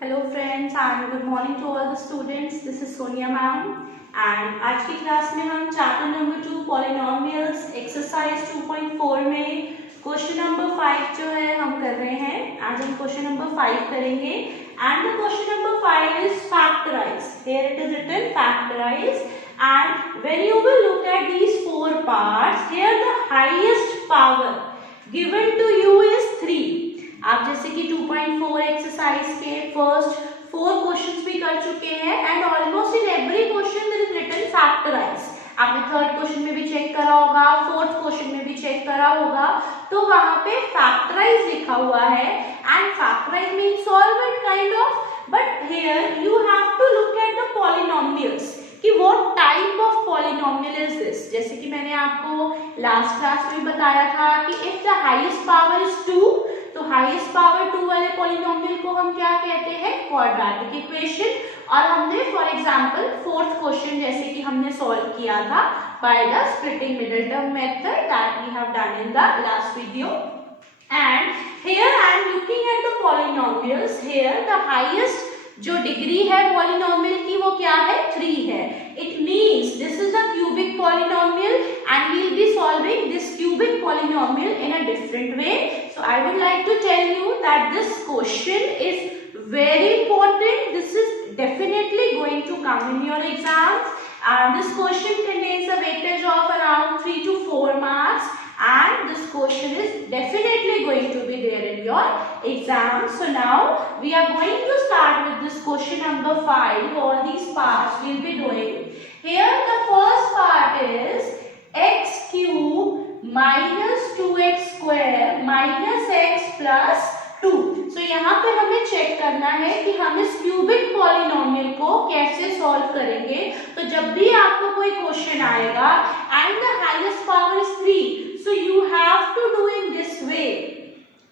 Hello friends and good morning to all the students. This is Sonia Mam and आज की class में हम chapter number 2 polynomials exercise 2.4 में question number 5 जो है हम कर रहे हैं. आज हम क्वेश्चन नंबर 5 करेंगे and the question number 5 is factorize. Here it is written factorize and when you will look at these four parts, here the highest power given to you is 3. आप जैसे कि 2.4 एक्सरसाइज के first 4 questions भी कर चुके हैं and almost in every question there is written factorize. आपने third question में भी चेक करा होगा, फोर्थ क्वेश्चन में भी चेक करा होगा, तो वहां पे फैक्टराइज लिखा हुआ है and factorise means solve it kind of. But here you have to look at the polynomials कि what type of polynomial is this. जैसे कि मैंने आपको लास्ट क्लास में बताया था कि if the highest power is 2 तो हाईएस्ट पावर 2 वाले पॉलिनोमियल को हम क्या कहते हैं, क्वाड्रेटिक इक्वेशन. और हमने फॉर एग्जांपल फोर्थ क्वेश्चन जैसे कि हमने सॉल्व किया था by the splitting middle term method that we have done in the last video. And here I am looking at the polynomials. Here the highest जो degree है polynomial की वो क्या है, 3 है. It means this is a cubic polynomial and we will be solving this cubic polynomial in a different way. So I would like to tell you that this question is very important. This is definitely going to come in your exams and this question contains a weightage of around 3 to 4 marks and this question is definitely going to be there in your exam. So now we are going to start with this question number 5. All these parts we will be doing. Here the first part is x cube minus 2x square minus x plus 2. So यहाँ पे हमें check करना है कि हम इस cubic polynomial को कैसे सॉल्व करेंगे. तो जब भी आपको कोई क्वेश्चन आएगा and the highest power is 3, so you have to do in this way.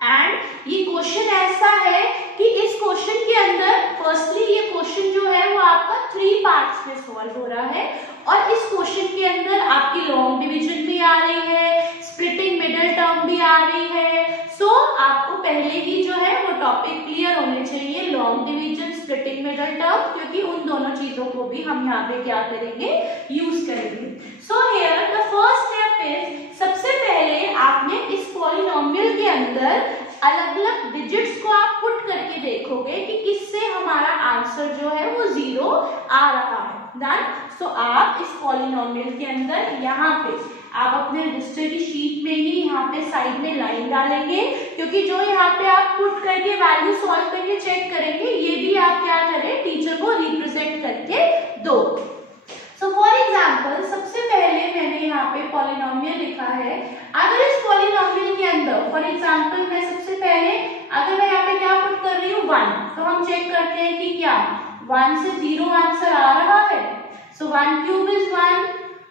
And ये क्वेश्चन ऐसा है कि इस क्वेश्चन के अंदर फर्स्टली ये क्वेश्चन जो है वो आपका 3 पार्ट्स में सॉल्व हो रहा है और इस क्वेश्चन के अंदर आपकी लॉन्ग डिवीजन भी आ रही है, स्प्लिटिंग मिडिल टर्म भी आ रही है. सो आपको पहले ही जो है वो टॉपिक क्लियर होने चाहिए, long division, splitting middle term, क्योंकि उन दोनों चीजों को भी हम यहाँ पे क्या करेंगे, यूज करेंगे. So here the first step is, सबसे पहले आपने इस पॉलिनोमियल के अंदर अलग अलग डिजिट्स को आप पुट करके देखोगे कि किससे हमारा आंसर जो है वो 0 आ रहा है. डन. सो आप इस पॉलिनोमियल के अंदर यहाँ पे आप अपने रजिस्टर की शीट में ही यहाँ पे साइड में लाइन डालेंगे, क्योंकि जो यहाँ पे आप पुट करके वैल्यू सॉल्व करके चेक करेंगे ये भी आप क्या करें, टीचर को रिप्रेजेंट करके दो. सो फॉर एग्जाम्पल सबसे पहले मैंने यहाँ पे पॉलिनोमियल लिखा है. अगर इस पॉलिनोमियल के अंदर फॉर एग्जाम्पल मैं सबसे पहले अगर मैं यहाँ पे क्या पुट कर रही हूँ 1, तो हम चेक करते हैं कि क्या 1 से 0 आंसर आ रहा है. सो 1 क्यूब इज 1,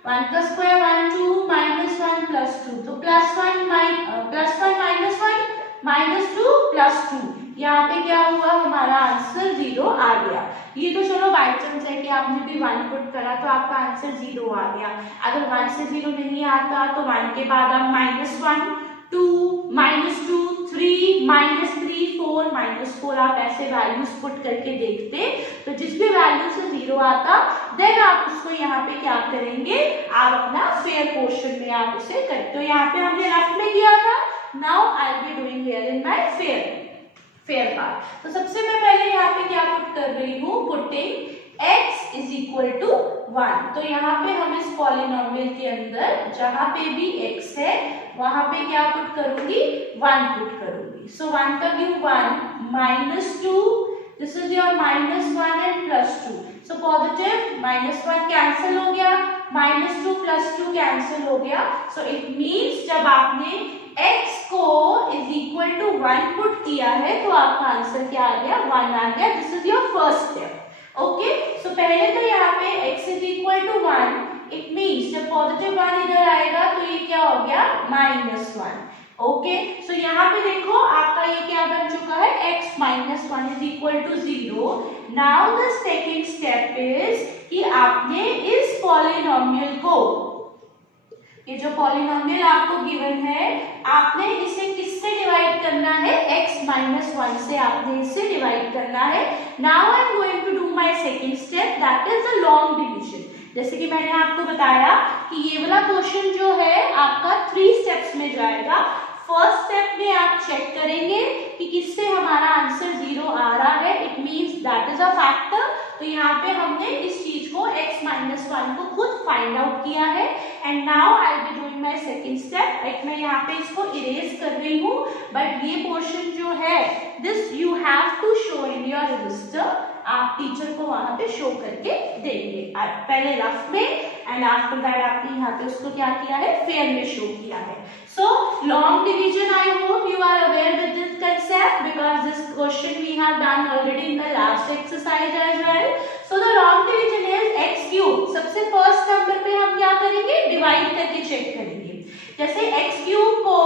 1 का स्क्वायर 1 2 माइनस 1 प्लस 2, तो प्लस 1 माइनस 1 माइनस 2 प्लस 2. यहाँ पे क्या हुआ, हमारा आंसर 0 आ गया. ये तो चलो बाई चांस है कि आपने भी 1 पुट करा तो आपका आंसर 0 आ गया. अगर 1 से 0 नहीं आता तो 1 के बाद आप माइनस 1 2 माइनस 2 3 माइनस 3 4 माइनस 4 आप ऐसे वैल्यूज पुट करके देखते, तो जिस भी वैल्यू से 0 आता देन आप उसको यहाँ पे क्या करेंगे, आप अपना फेयर पोर्शन में आप उसे करते. तो यहाँ पे हमने लेफ्ट में किया था, now I will be doing here in my fair part. तो सबसे मैं पहले यहाँ पे क्या पुट कर रही हूँ, putting x is equal to 1. तो यहाँ पे हम इस पॉलिनोमियल के अंदर जहां पे भी x है वहां पे क्या पुट करूंगी, 1 पुट करूंगी. सो 1 का cube 1 minus 2, this is your minus 1 and plus 2. So positive minus 1 cancel हो गया, माइनस 2 प्लस 2 कैंसिल हो गया. सो इट मीन्स जब आपने x को इज इक्वल टू 1 पुट किया है तो आपका आंसर क्या आ गया, 1 आ गया. This is your first step. Okay. So पहले तो यहाँ पे x is equal to 1, it means जब पॉजिटिव 1 इधर आएगा तो ये क्या हो गया, माइनस 1. ओके. सो यहाँ पे देखो आपका ये क्या बन चुका है, x minus 1 is equal to 0. Now the second step is कि आपने इस पॉलिनोमियल को ये जो पॉलिनोमियल आपको गिवन है, आपने इसे किससे डिवाइड करना है, x माइनस 1 से आपने इसे डिवाइड करना है। Now I am going to do my second step, that is the long division. जैसे कि मैंने आपको बताया कि ये वाला क्वेश्चन जो है आपका 3 स्टेप्स में जाएगा। फर्स्ट स्टेप में आप चेक करेंगे कि किससे हमारा आंसर 0 आ रहा है, it means that is a factor. तो यहाँ पे हमने इस चीज को x माइनस 1 को खुद फाइंड आउट किया है। And now I will be doing my second step. एक मैं यहाँ पे इसको इरेज कर रही हूँ, बट ये पोर्शन जो है this you have to show in your register. आप टीचर को वहां पे शो करके देंगे, पहले रफ में एंड आफ्टर दैट आपने यहाँ पे उसको क्या किया है, फेयर में शो किया है। So long division, I hope you are aware with this concept because this question we have done already in the last exercise as well. So the long division is x cube. सबसे first number पे हम क्या करेंगे, divide करके check करेंगे। जैसे x cube को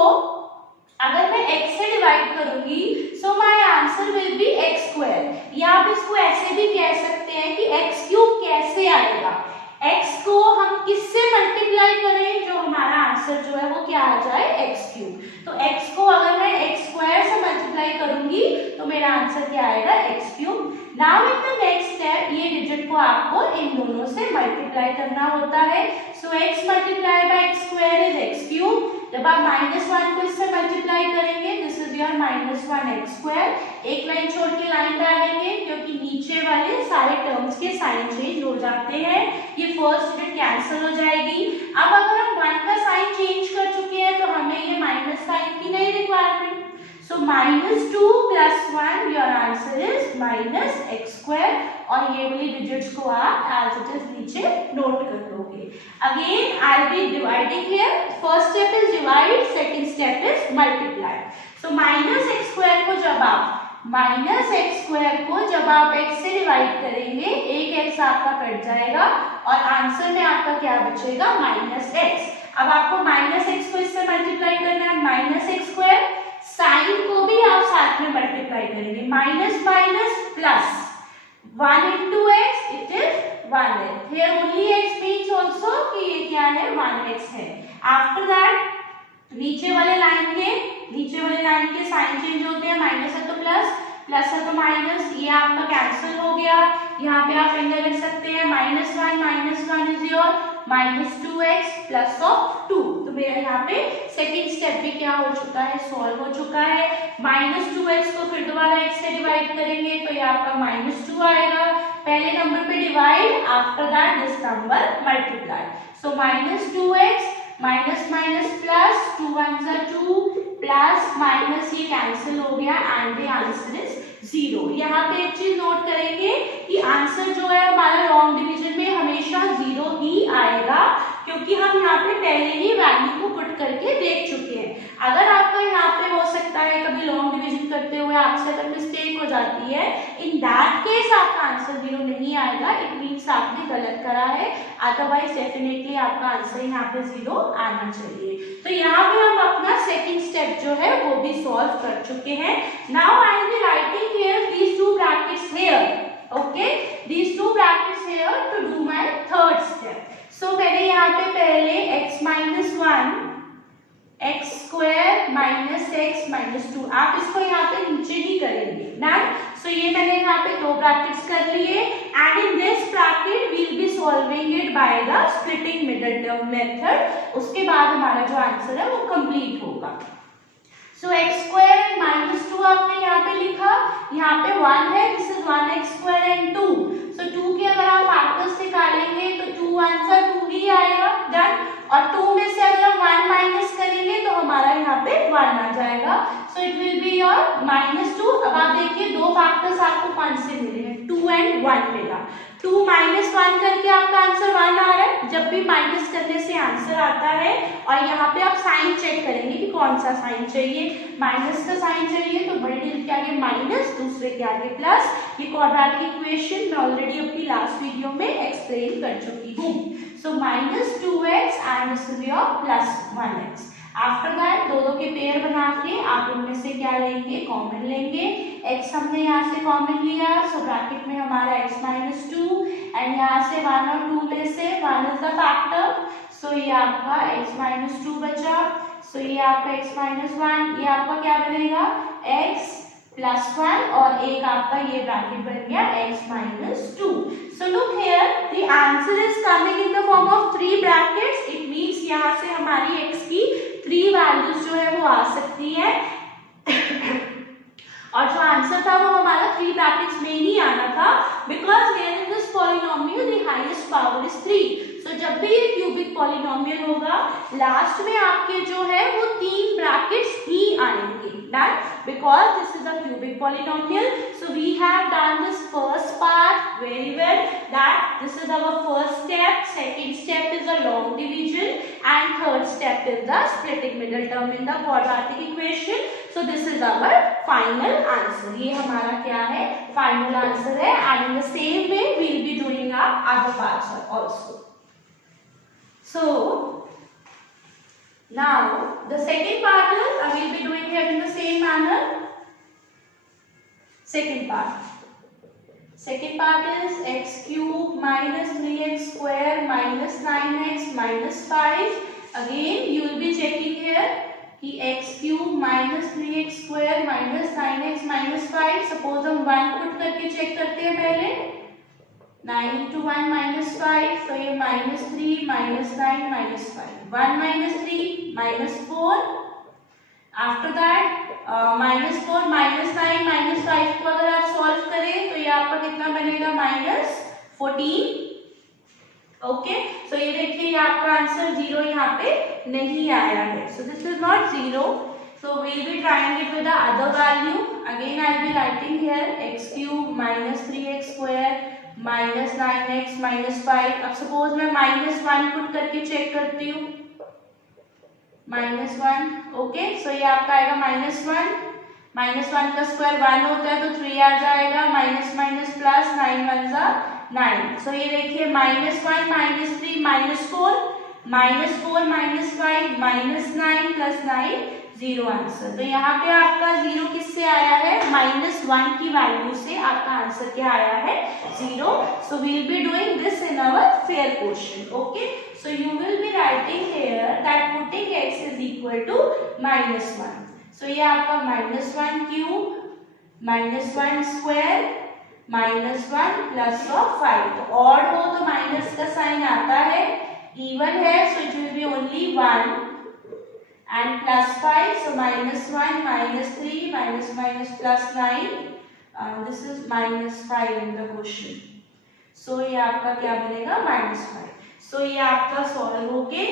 अगर मैं x से डिवाइड करूंगी, so my answer will be x square। या आप इसको ऐसे भी कह सकते हैं कि x क्यूब कैसे आएगा, x को हम किससे मल्टीप्लाई करें, जो हमारा आंसर जो है वो क्या आ जाए, x क्यूब। तो x को अगर मैं x स्क्वायर से मल्टीप्लाई करूंगी तो मेरा आंसर क्या आएगा, x cube. Now in the next step ये डिजिट को आपको इन दोनों से मल्टीप्लाई करना होता है। सो x multiply by x square is x cube. जब आप -1 को इससे मल्टीप्लाई करेंगे, this is your -1 x square. एक लाइन छोड़ के लाइन डालेंगे क्योंकि नीचे वाले सारे टर्म्स के साइन चेंज हो जाते हैं, ये फर्स्ट डिजिट कैंसिल हो जाएगी। अब अगर हम 1 का साइन चेंज कर चुके हैं तो हमें ये माइनस साइन की नहीं requirement. So -2 + 1 your answer is -x square. और ये वाली डिजिट्स को आप एज इट इज नीचे नोट कर लोगे। Again I will B dividing here. First step is divide, second step is multiply. So -x square को जब आप x से डिवाइड करेंगे, एक x आपका कट जाएगा और आंसर में आपका क्या बचेगा, -x। अब आपको -x को इससे मल्टीप्लाई करना है, -x स्क्वायर। साइन को भी आप साथ में मल्टीप्लाई करेंगे, minus minus plus 1 into x, it is 1x. Here only x means also कि ये क्या है, 1x है। After that नीचे वाले लाइन के साइन चेंज होते हैं, माइनस है तो प्लस, प्लस है तो माइनस, ये आपका कैंसिल हो गया। यहाँ पे आप फिंगर रख सकते हैं, -1 is your -2x plus of 2। तो मेरा यहाँ पे सेकंड स्टेप भी क्या हो चुका है, सॉल्व हो चुका है। -2x को फिर दोबारा x से डिवाइड करेंगे तो ये आपका -2 आएगा। पहले नंबर पे divide, after that this number multiply. So -2x minus minus plus, 2 1s are 2 plus minus, ये कैंसिल हो गया एंड द आंसर इज 0। यहाँ पे एक चीज नोट करेंगे कि आंसर जो है हमारा लॉन्ग डिवीजन में हमेशा 0 ही आएगा, क्योंकि हम यहाँ पे पहले ही वैल्यू को पुट करके देख चुके हैं। अगर आपका यहाँ पे हो सकता है कभी लॉन्ग डिवीजन करते हुए आपसे अगर मिस्टेक हो जाती है, इन दैट केस आपका आंसर 0 नहीं आएगा, इट मीन्स आपने गलत करा है। अदरवाइज डेफिनेटली आपका आंसर यहाँ पे 0 आना चाहिए। तो यहाँ पे हम अपना सेकंड स्टेप जो है वो भी सॉल्व कर चुके हैं। Now I will be writing here these two brackets here, okay, these two brackets here to do my third step. So मैंने यहाँ पे पहले x minus 1 x square minus x minus 2, आप इसको यहाँ पे नीचे ही करेंगे ना। सो ये मैंने यहाँ पे 2 ब्रैकेट्स कर लिए and in this bracket we will be solving it by the splitting middle term method. उसके बाद हमारा जो आंसर है वो कंप्लीट होगा। सो x स्क्वायर माइनस 2 आपने यहाँ पे लिखा, यहाँ पे 1 है, this is 1x square and 2। सो 2 के अगर आप फैक्टर्स निकालेंगे तो 2 आंसर 2 ही आएगा, डन। और 2 में से अगर हम 1 माइनस करेंगे तो हमारा यहाँ पे 1 आ जाएगा। So it will be your -2। अब आप देखिए दो फैक्टर्स आपको कौन से मिले हैं, 2 एंड 1 मिला। 2 माइनस 1 करके आपका आंसर 1 आ रहा है। जब भी माइनस करने से आंसर आता है और यहाँ पे आप साइन चेक करेंगे कि कौन सा साइन चाहिए, माइनस का साइन चाहिए तो बड़े डिजिट के आगे माइनस, दूसरे के आगे प्लस। ये क्वाड्रेटिक इक्वेशन मैं ऑलरेडी अपनी लास्ट वीडियो में एक्सप्लेन कर चुकी हूँ। सो -2x and this is your +1x। After that दो के पेयर बना के आप इनमें से क्या लेंगे, कॉमन लेंगे। x हमने यहाँ से कॉमन लिया, सो ब्रैकेट में हमारा x -2 एंड यहाँ से 1 और 2 में से 1 इज द फैक्टर, सो ये आपका x माइनस 2 बचा। सो ये आपका x माइनस 1, ये आपका क्या बनेगा x प्लस 1 और एक आपका ये ब्रैकेट बन गया x minus 2। So look here the answer is coming in the form of 3 brackets. It means यहाँ से हमारी x की 3 वैल्यूज जो है वो आ सकती है और जो आंसर था वो हमारा 3 ब्रैकेट्स में ही आना था, because here in this polynomial the highest power is 3। सो जब भी ये क्यूबिक पॉलिनोमियल होगा लास्ट में आपके जो है वो 3 ब्रैकेट्स ही आएंगे। Done, because this is a cubic polynomial. So we have done this first part very well, that this is our first step. Second step is a long division and third step is the splitting middle term in the quadratic equation. So this is our final answer. ये हमारा क्या है final answer है। And in the same way we will be doing our other parts also. So now the second part is I will be doing here in the same manner. Second part is x cube minus 3x square minus 9x minus 5. Again you will be checking here कि x cube minus 3x square minus 9x minus 5. Suppose हम 1 put करके check करते हैं पहले। 9 into 1 minus 5, so ये minus 3 minus 9 minus 5, 1 minus 3 minus 4, after that minus 4 minus 9 minus 5 को अगर आप सॉल्व करें तो ये आपका कितना बनेगा minus 14। ओके, सो ये देखिए ये आपका आंसर 0 यहाँ पे नहीं आया है। सो this is not 0, so we will be trying it with the other value. Again I will be writing here x cube minus 3x square minus 9x minus 5। अब सपोज मैं माइनस 1 पुट करके check करती हूँ, minus 1। Okay, सो ये आपका आएगा minus 1, minus 1 का square 1 होता है तो 3 आ जाएगा, माइनस माइनस प्लस 9 1 जा 9। सो ये देखिए minus 1 minus 3 minus 4, minus 4 minus 5 minus 9 plus 9 0 answer. तो यहाँ पे आपका 0 किससे आया है माइनस 1 की वैल्यू से आपका आंसर क्या आया है 0। So we will be doing this in our fair question. Okay, so you will be writing here that putting x is equal to minus 1। सो ये आपका minus 1 cube minus 1 square minus 1 plus of 5। तो odd हो तो minus का sign आता है, even है so it will B only 1 and plus 5, so minus 1 minus 3 minus minus plus 9, this is minus 5 in the question. So ये आपका क्या बनेगा minus 5। so ये आपका सॉल्व होके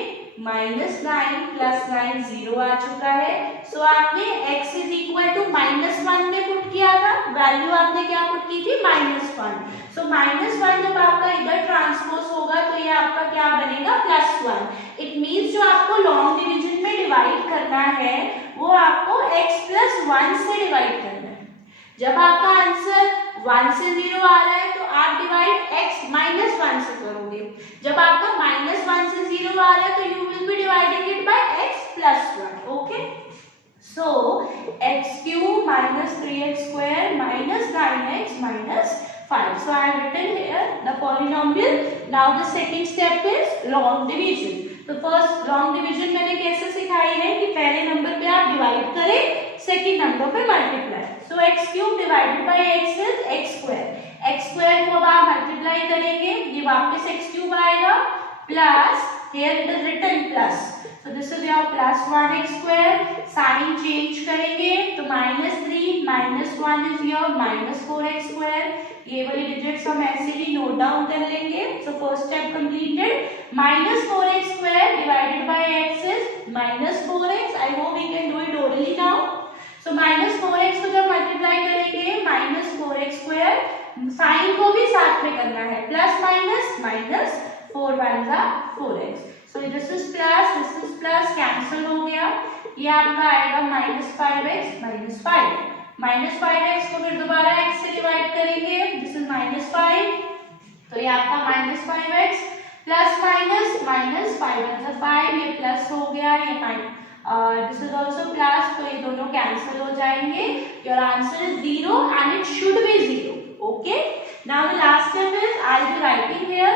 minus 9 plus 9 0 आ चुका है। so आपने x is equal to minus 1 में पुट किया था, वैल्यू आपने क्या पुट की थी minus 1। so minus 1 जब आपका इधर ट्रांसपोज होगा तो ये आपका क्या बनेगा plus 1। इट मीन्स जो आपको लॉन्ग डिवीजन में डिवाइड करना है वो आपको x plus 1 से डिवाइड करना है। जब आपका आंसर 1 से 0 आ रहा है तो आप डिवाइड x minus 1 से करोगे। जब आपका minus 1 से 0 आ रहा है तो you will be dividing it by x plus 1। okay, so x cube minus 3x square minus 9x minus 5. So I have written here the polynomial. Now the second step is long division. तो first long division मैंने कैसे सिखाई है कि पहले number पे आप divide करें, सेकंड नंबर पे multiply. So x cube divided by x is x square. x square को अब आप मल्टीप्लाई करेंगे, ये वापस x क्यूब आएगा plus here it is written plus, so this is your plus 1x square. Sign change करेंगे तो -3 -1 इज योर -4x स्क्वायर। ये वाली डिजिट्स हम ऐसे ही नोट डाउन कर लेंगे। So first step completed. -4x square divided by x is -4x। I hope we can do it orally now. So -4x को जब मल्टीप्लाई करेंगे -4x स्क्वायर, साइन को भी साथ में करना है, प्लस माइनस माइनस 4 1 जा 4x। So this is plus cancel हो गया, ये आपका आएगा -5x -5। -5x को फिर दोबारा x से डिवाइड करेंगे, दिस इज -5, तो ये आपका -5x प्लस माइनस माइनस 5 1 जा 5, ये प्लस हो गया, ये दिस इज आल्सो प्लस, तो ये दोनों कैंसिल हो जाएंगे। Your answer is 0 and it should be 0। Okay, now the last step is I will be writing here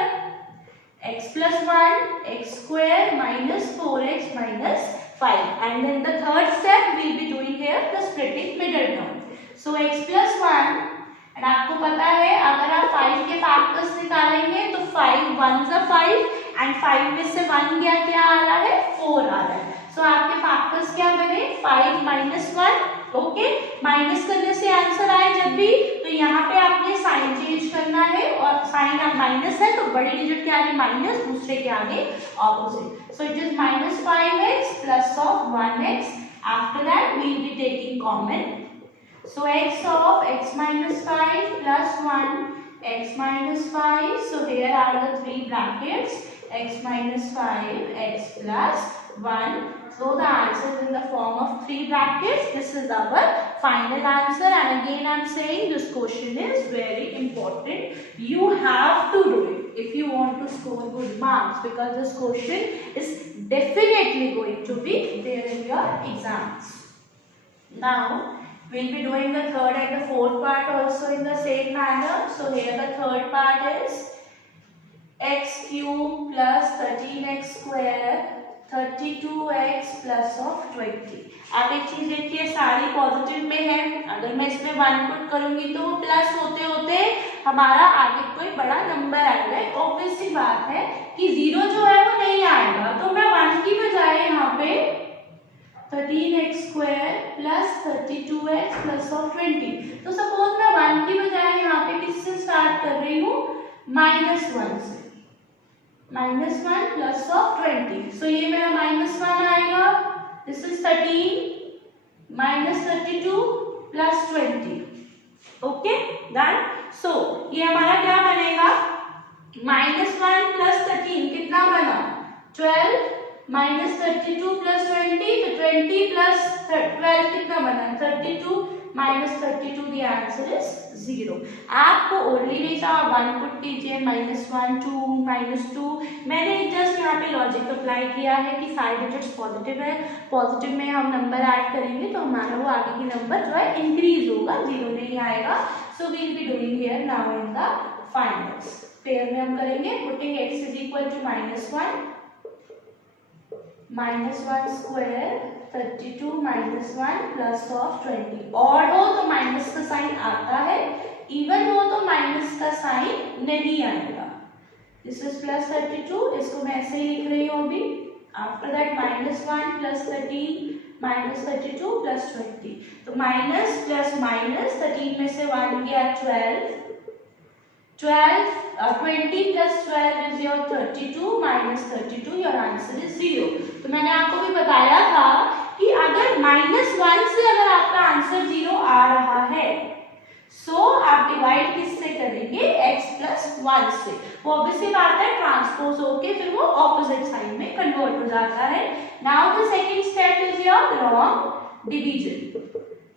x plus 1 x square minus 4x minus 5. And then the third step we'll be doing here the splitting middle term. So x plus 1, and आपको पता है अगर आप 5 के factors निकालेंगे तो 5 1 ज़ा 5 and 5 में से 1 गया क्या आ रहा है 4 आ रहा है. सो आपके फैक्टर्स क्या बने 5 minus 1. ओके, माइनस करने से आंसर आए जब भी तो यहाँ पे आपने साइन चेंज करना है और साइन आप माइनस है तो बड़ी डिजिट के आगे माइनस, दूसरे के आगे opposite. So it is minus 5x plus of 1x. After that we will be taking common. So x of x minus 5 plus 1 x minus 5. So here are the three brackets x minus 5 x plus 1. So the answer is in the form of three brackets. This is our final answer. And again I am saying this question is very important. You have to do it if you want to score good marks, because this question is definitely going to be there in your exams. Now we'll be doing the third and the fourth part also in the same manner. So here the third part is x cube plus 13x square 32x plus of 20. आप एक चीज देखिए सारी positive में है, अगर मैं इसमें 1 पुट करूंगी तो वो प्लस होते होते हमारा आगे कोई बड़ा नंबर आएगा. ऑब्वियस सी बात है कि 0 जो है वो नहीं आएगा, तो मैं 1 की बजाय यहाँ पे 13x square plus 32x plus of 20. तो सपोज मैं 1 की बजाय यहाँ पे किससे स्टार्ट कर रही हूँ -1 से. -1 plus of 20. So ये मेरा -1 आएगा. This is 13 minus 32 plus 20. Okay, done. So ये हमारा क्या बनेगा -1 plus 13 कितना बना 12 minus 32 plus 20. तो 20 plus 12 कितना बना 32 minus 32. The answer is 0. आपको ओनली नहीं चाहा 1 पुट कीजिए -1 2 -2. मैंने जस्ट यहाँ पे लॉजिक अप्लाई किया है कि सारे डिजिट्स पॉजिटिव है, पॉजिटिव में हम नंबर ऐड करेंगे तो हमारा वो आगे की नंबर जो है इंक्रीज होगा, 0 नहीं आएगा. So we will be doing here now in the finals. Pair में हम करेंगे putting x is equal to -1 square 32 -1 plus of 20. Odd हो तो माइनस का साइन आता है, इवन हो तो माइनस का साइन नहीं आएगा. दिस इज प्लस 32, इसको मैं ऐसे ही लिख रही हूँ अभी. After that -1 plus 13 minus 32 plus 20. तो माइनस प्लस माइनस 13 में से 1 गया 12 20 plus 12 is your 32 minus 32. Your answer is 0. तो मैंने आपको भी बताया था कि अगर -1 से अगर आपका आंसर 0 आ रहा है सो आप डिवाइड किससे करेंगे x plus 1 से. वो ऑब्वियसली बात है ट्रांसपोज होके फिर वो ऑपोजिट साइन में कन्वर्ट हो जाता है. Now the second step is your long division.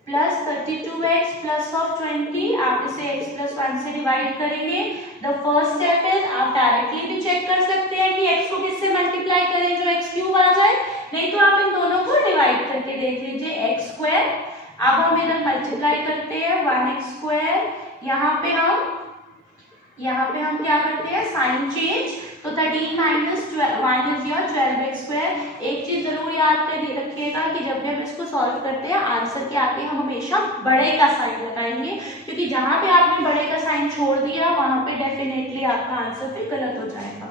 Plus 32x plus of 20. आप इसे x प्लस 1 से डिवाइड करेंगे. द फर्स्ट स्टेप इज आप डायरेक्टली भी चेक कर सकते हैं कि x को किससे मल्टीप्लाई करें जो x क्यूब आ जाए, नहीं तो आप इन दोनों को डिवाइड करके देख लीजिए x स्क्वायर. अब हम इधर मल्टीप्लाई करते हैं 1x स्क्वायर. यहाँ पे हम क्या करते हैं साइन चेंज. तो 13 minus 1 is your 12x square. एक चीज जरूर याद कर रखिएगा कि जब भी हम इसको सॉल्व करते हैं आंसर के आगे हम हमेशा बड़े का साइन लगाएंगे, क्योंकि जहां पे आपने बड़े का साइन छोड़ दिया वहां पे डेफिनेटली आपका आंसर फिर गलत हो जाएगा.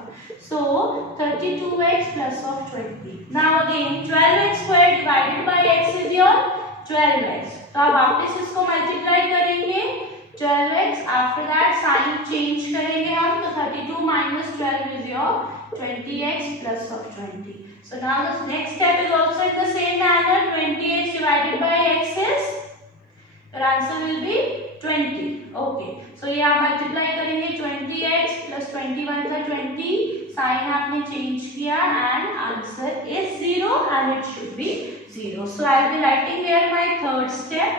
सो 32x plus of 20. Now again 12x square divided by x is your 12x. तो अब वापस इसको मल्टीप्लाई करेंगे 12x. After that sine change करेंगे हम, तो 32 minus 12 is your 20x plus of 20. So now the next step is also in the same manner. 20x divided by x is, your answer will be 20. Okay. So ये आप multiply करेंगे 20x plus 21 is 20. Sign आपने change किया and answer is 0 and it should be 0. So I will be writing here my third step.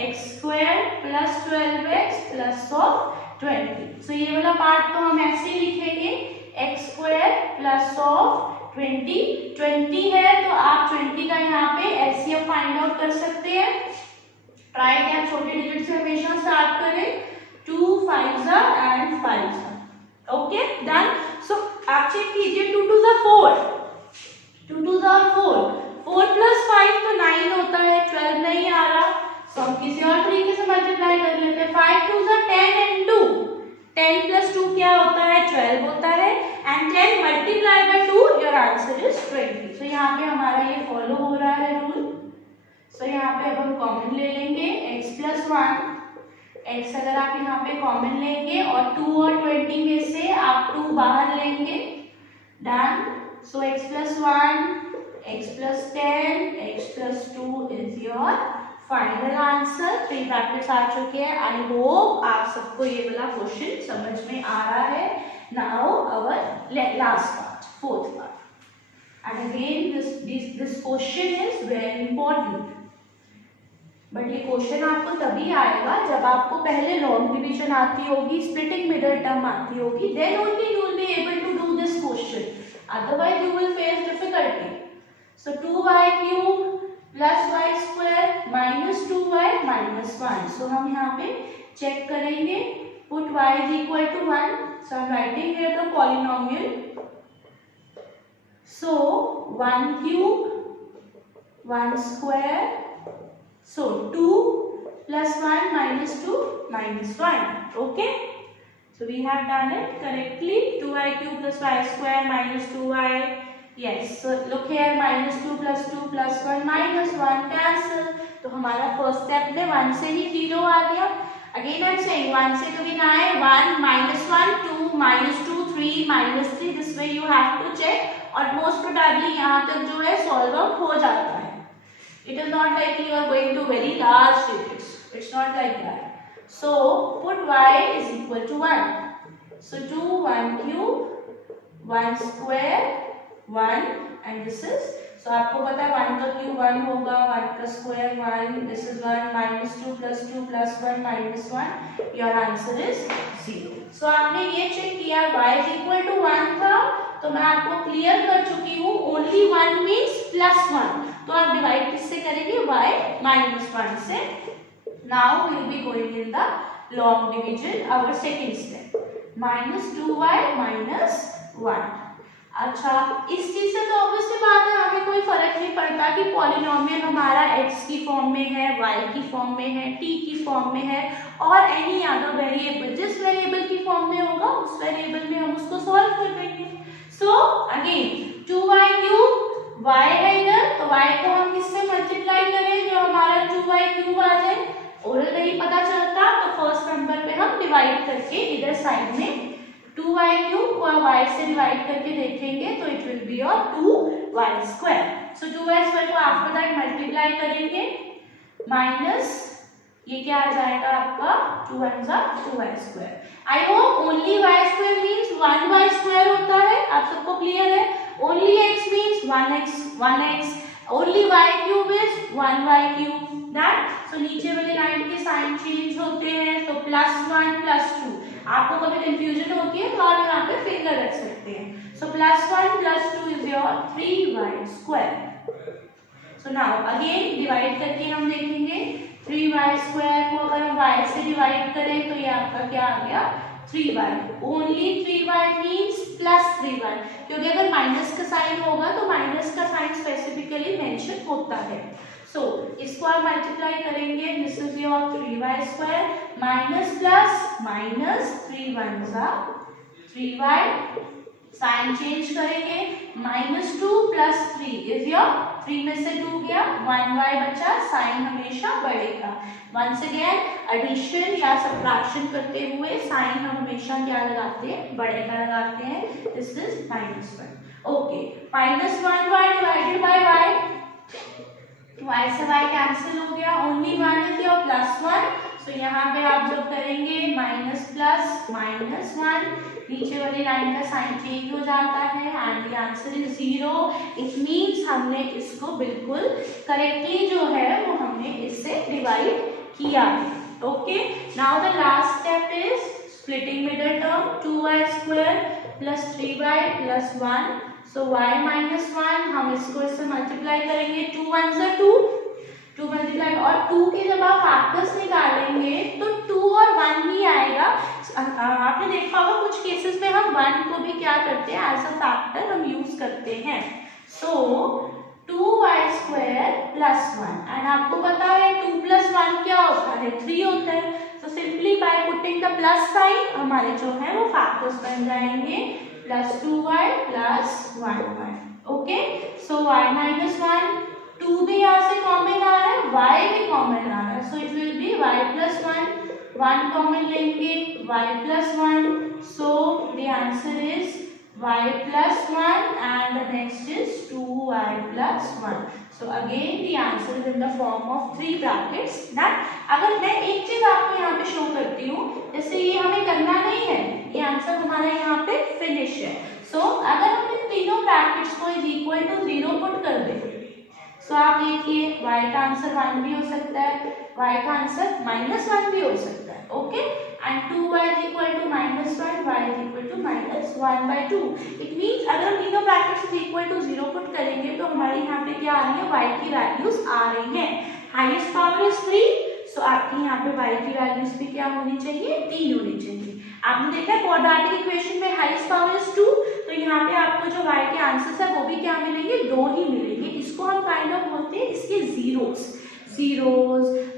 x square plus 12x plus of 20. So ये वाला part तो हम ऐसे ही लिखेंगे x square plus of 20 है तो आप 20 का यहाँ पे LCM फाइंड आउट कर सकते हैं. ट्राई कि आप छोटे डिजिट से हमेशा स्टार्ट करें. 2 5 and 5. Okay done. सो आप चेक कीजिए, 2 टू ज़ा 4, 2 टू ज़ा 4, 4 प्लस 5 तो 9 होता है, 12 नहीं आ रहा, तो हम किसी और तरीके से मल्टीप्लाई कर लेते हैं। 5 टू ज़ा 10 एंड 2, 10 प्लस 2 क्या होता है, 12 होता है, and 10 multiply by 2, your answer is 20। सो यहाँ पे हमारा ये फॉलो हो रहा है रूल। सो यहाँ पे अब हम कॉमन ले लेंगे x प्लस 1, x अगर आप यहाँ पे कॉमन लेंगे और 2 और 20 में से आप 2 बाहर लेंगे, done. So x plus 1, x plus 10, x plus 2 is your final answer. तो ये प्रैक्टिस आ चुकी है। आई होप आप सबको ये वाला क्वेश्चन समझ में आ रहा है। Now our last part, fourth part, and again this question is very important, but ये क्वेश्चन आपको तभी आएगा जब आपको पहले लॉन्ग डिवीजन आती होगी, स्प्लिटिंग मिडिल टर्म आती होगी, then only you will be able to do this question, otherwise you will face difficulty. So 2y cube plus y square minus 2y minus 1। So हम यहाँ पे चेक करेंगे, put y is equal to 1, so I am writing here the polynomial. So 1 cube 1 square, so 2 plus 1 minus 2 minus 1, okay, so we have done it correctly, 2y cube plus y square minus 2y, yes, so look here, minus 2 plus 2 plus 1 minus 1 cancel, तो हमारा first step में 1 से ही 0 आ गया। Again I am saying 1 से कभी ना आए, 1 minus 1 2 minus 2 3 minus 3, this way you have to check, और मोस्ट प्रोबेबली यहाँ तक जो है सॉल्व आउट हो जाता है। It is not like you are going to very large digits. It's not like that. So put y is equal to 1. So 2 1 cube 1 square 1, and this is, so आपको पता है 1 का क्यूब 1 होगा, 1 का square 1, this is 1 minus 2 plus 2 plus 1 minus 1, your answer is 0. So आपने ये check किया y is equal to 1 था, तो मैं आपको क्लियर कर चुकी हूँ, only 1 means plus 1, तो आप डिवाइड किससे करेंगे, y minus 1 से। Now we will be going in the long division, our second step, minus 2y minus 1। अच्छा, इस चीज से तो ऑब्वियसली बात है, हमें कोई फर्क नहीं पड़ता कि पॉलिनोमियल हमारा x की फॉर्म में है, y की फॉर्म में है, t की फॉर्म में है, और एनी अदर वेरिएबल, जिस वेरिएबल की फॉर्म में होगा उस वेरिएबल में हम उसको सॉल्व कर देंगे। So again 2y cube, y है इधर, तो y को हम किससे मल्टीप्लाई करें जो हमारा 2y क्यूब आ जाए, और नहीं पता चलता तो फर्स्ट नंबर पे हम डिवाइड करके इधर साइड में 2y क्यूब को y से डिवाइड करके देखेंगे, तो it will be your 2y square. So 2y square को आफ्टर दैट मल्टीप्लाई करेंगे, माइनस ये क्या आ जाएगा आपका 2 1 जा 2y स्क्वायर। I hope only y square means 1y square होता है, आप सबको क्लियर है। Only x means 1x, only y cube is 1y cube, that. So नीचे वाली लाइन के साइन चेंज होते हैं, तो +1 +2, आपको कभी कंफ्यूजन होती है तो आप यहाँ पे फिंगर रख सकते हैं। सो +1 +2 is your 3y square. So now again divide करके हम देखेंगे, 3y स्क्वायर को अगर हम y से डिवाइड करें तो ये आपका क्या आ गया 3y, only 3y means +3y, क्योंकि अगर माइनस का साइन होगा तो माइनस का साइन स्पेसिफिकली मेंशन होता है। सो इसको आप मल्टीप्लाई करेंगे, this is your 3y square minus plus minus 3 1 जा 3y, साइन चेंज करेंगे, -2 + 3 इज योर 3 में से 2 गया 1y बचा, साइन हमेशा बढ़ेगा। वंस अगेन एडिशन या सब्ट्रैक्शन करते हुए साइन हम हमेशा क्या लगाते हैं, बड़े का लगाते हैं, this is -1। Okay, -1y divided by y, y से y कैंसिल हो गया, ओनली 1 इज योर +1। सो यहाँ पे आप जब करेंगे माइनस प्लस -1, नीचे वाली लाइन का साइन चेंज हो जाता है and the answer is 0। It means हमने इसको बिल्कुल करेक्टली जो है वो हमने इससे डिवाइड किया है। Okay, now the last step is splitting middle term, 2y square plus 3y plus 1। So y minus 1 हम इसको इससे मल्टीप्लाई करेंगे, 2 1 ज़ा 2 मल्टीप्लाई, और 2 के जब आप फैक्टर्स निकालेंगे तो 2 और 1 ही आएगा, आपने देखा होगा कुछ केसेस में हम 1 को भी क्या करते हैं, एज अ फैक्टर हम यूज करते हैं। सो 2y² + 1 एंड आपको पता है 2 + 1 क्या होता है, 3 होता है। So simply by putting the plus sign हमारे जो है वो फैक्टर्स बन जाएंगे +2y + 1y। ओके, सो y - 1, 2 भी यहाँ से कॉमन आ रहा है, y भी कॉमन आ रहा है, so it will B y + 1 common लेंगे y + 1, so the answer is y + 1 and the next is 2y + 1. So again the answer is in the form of 3 brackets. That अगर मैं एक चीज आपको यहाँ पे शो करती हूँ, जैसे ये हमें करना नहीं है, ये आंसर हमारा यहाँ पे फिनिश है। सो अगर हम इन तीनों ब्रैकेट्स को = 0 पुट कर दें, सो आप देखिए y का आंसर 1 भी हो सकता है, y का आंसर -1 भी हो सकता है। Okay, and 2y = -1, y = -1/2। It means अगर हम तीनों ब्रैकेट्स = 0 पुट करेंगे तो हमारे यहाँ पे क्या आ रही है, y की वैल्यूज आ रही हैं। हाईएस्ट पावर इज 3, सो आपकी यहाँ पे y की वैल्यूज भी क्या होनी चाहिए, 3 होनी चाहिए। आपने देखा है क्वाड्रेटिक इक्वेशन में हाईएस्ट पावर इज 2, तो यहाँ पे आपको जो y के आंसर्स है वो भी क्या मिलेंगे, 2 ही मिलेंगे। इसको हम काइंड ऑफ बोलते हैं इसके जीरोस,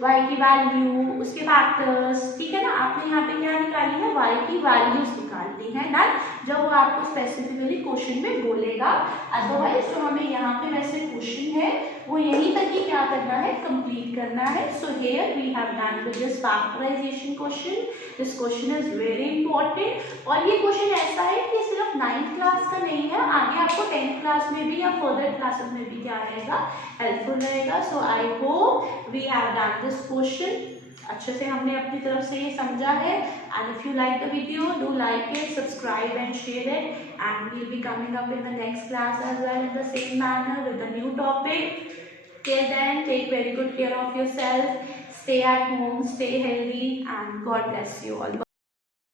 y की वैल्यू, उसके फैक्टर्स, ठीक है ना। आपने यहाँ पे क्या निकाली है, y की वैल्यूज निकालनी है ना, जब वो आपको स्पेसिफिकली क्वेश्चन में बोलेगा। अदरवाइज जो हमें यहाँ पे वैसे क्वेश्चन है वो यहीं तक ही क्या करना है, कंप्लीट करना है। So here we have done with this factorization question. This question is very important और ये क्वेश्चन ऐसा है कि सिर्फ 9th क्लास का नहीं है, आगे आपको 10th क्लास में भी या फर्दर क्लासेस में भी क्या रहेगा, हेल्पफुल रहेगा। So I hope we have done this question. अच्छे से हमने अपनी तरफ से ये समझा है। And if you like the video, do like it, subscribe and share it, and we will be coming up in the next class as well in the same manner with a new topic. Till then, take very good care of yourself, stay at home, stay healthy, and God bless you all.